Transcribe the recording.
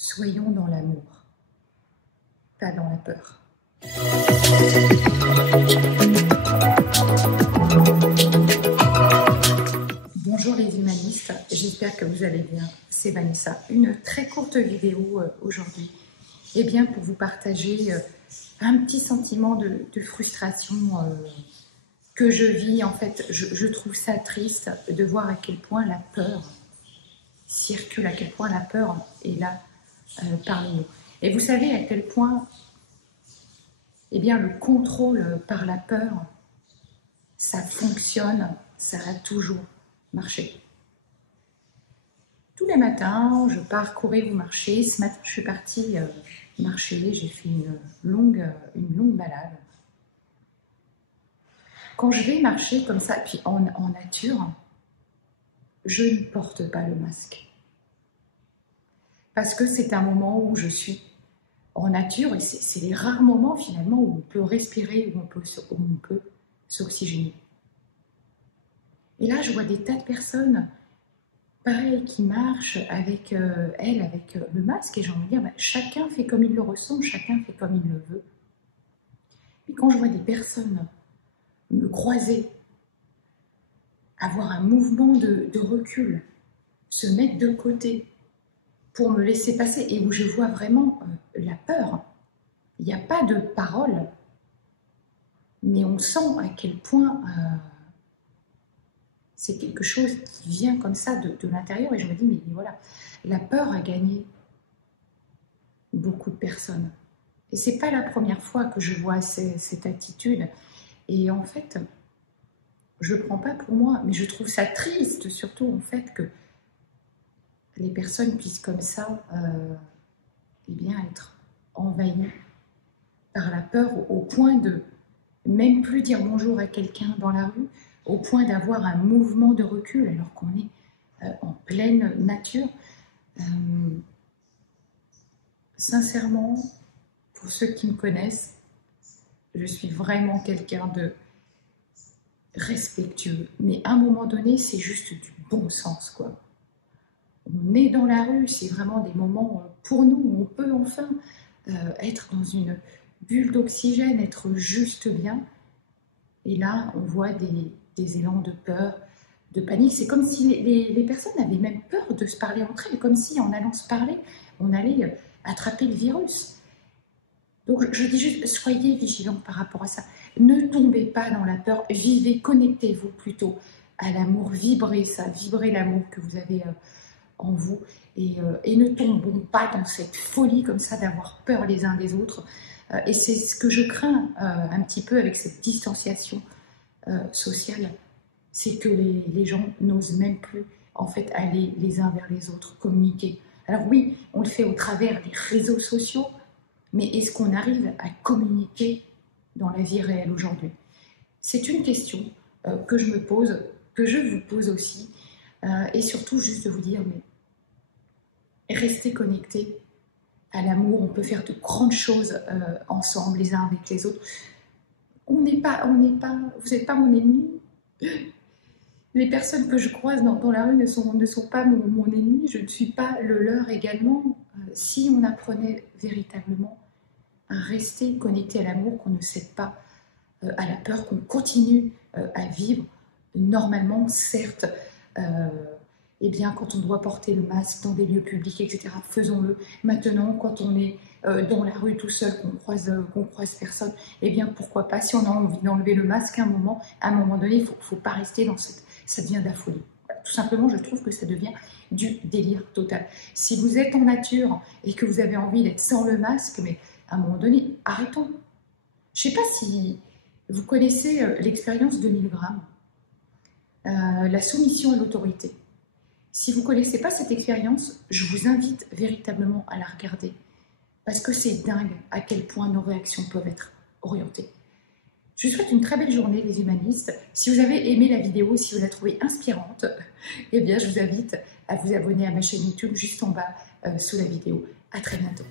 Soyons dans l'amour, pas dans la peur. Bonjour les humanistes, j'espère que vous allez bien, c'est Vanessa. Une très courte vidéo aujourd'hui, eh bien pour vous partager un petit sentiment de frustration que je vis. En fait, je trouve ça triste de voir à quel point la peur circule, à quel point la peur est là parmi nous. Et vous savez à quel point eh bien, le contrôle par la peur, ça fonctionne, ça a toujours marché. Tous les matins, je pars courir ou marcher. Ce matin, je suis partie marcher, j'ai fait une longue balade. Quand je vais marcher comme ça, puis en nature, je ne porte pas le masque. Parce que c'est un moment où je suis en nature et c'est les rares moments finalement où on peut respirer, où on peut s'oxygéner. Et là, je vois des tas de personnes, pareil, qui marchent avec avec le masque, et j'ai envie de dire, bah, chacun fait comme il le ressent, chacun fait comme il le veut. Mais quand je vois des personnes me croiser, avoir un mouvement de recul, se mettre de côté pour me laisser passer, et où je vois vraiment la peur, il n'y a pas de parole, mais on sent à quel point c'est quelque chose qui vient comme ça de l'intérieur, et je me dis, mais voilà, la peur a gagné beaucoup de personnes. Et c'est pas la première fois que je vois cette attitude. Et en fait, je ne prends pas pour moi, mais je trouve ça triste, surtout en fait, que les personnes puissent comme ça eh bien, être envahies par la peur au point de même plus dire bonjour à quelqu'un dans la rue, au point d'avoir un mouvement de recul alors qu'on est en pleine nature. Sincèrement, pour ceux qui me connaissent, je suis vraiment quelqu'un de respectueux. Mais à un moment donné, c'est juste du bon sens, quoi. On est dans la rue, c'est vraiment des moments pour nous où on peut enfin être dans une bulle d'oxygène, être juste bien. Et là, on voit des élans de peur, de panique. C'est comme si les personnes avaient même peur de se parler entre elles, comme si en allant se parler, on allait attraper le virus. Donc je dis juste, soyez vigilants par rapport à ça. Ne tombez pas dans la peur, vivez, connectez-vous plutôt à l'amour, vibrez ça, vibrez l'amour que vous avez en vous, et ne tombons pas dans cette folie comme ça d'avoir peur les uns des autres. Et c'est ce que je crains un petit peu avec cette distanciation sociale, c'est que les gens n'osent même plus en fait aller les uns vers les autres, communiquer. Alors oui, on le fait au travers des réseaux sociaux, mais est-ce qu'on arrive à communiquer dans la vie réelle aujourd'hui? C'est une question que je me pose, que je vous pose aussi, et surtout juste de vous dire, mais restez connectés à l'amour. On peut faire de grandes choses ensemble, les uns avec les autres. Vous n'êtes pas mon ennemi. Les personnes que je croise dans la rue ne sont pas mon ennemi, je ne suis pas le leur également. Si on apprenait véritablement à rester connecté à l'amour, qu'on ne cède pas à la peur, qu'on continue à vivre normalement, certes, eh bien, quand on doit porter le masque dans des lieux publics, etc., faisons-le. Maintenant, quand on est dans la rue tout seul, qu'on croise personne, eh bien, pourquoi pas, si on a envie d'enlever le masque à un moment donné, il ne faut pas rester dans ça devient de la folie. Voilà, tout simplement, je trouve que ça devient du délire total. Si vous êtes en nature et que vous avez envie d'être sans le masque, mais à un moment donné, arrêtons. Je ne sais pas si vous connaissez l'expérience de Milgram, la soumission à l'autorité. Si vous ne connaissez pas cette expérience, je vous invite véritablement à la regarder, parce que c'est dingue à quel point nos réactions peuvent être orientées. Je vous souhaite une très belle journée, les humanistes. Si vous avez aimé la vidéo, si vous la trouvez inspirante, eh bien, je vous invite à vous abonner à ma chaîne YouTube juste en bas sous la vidéo. À très bientôt.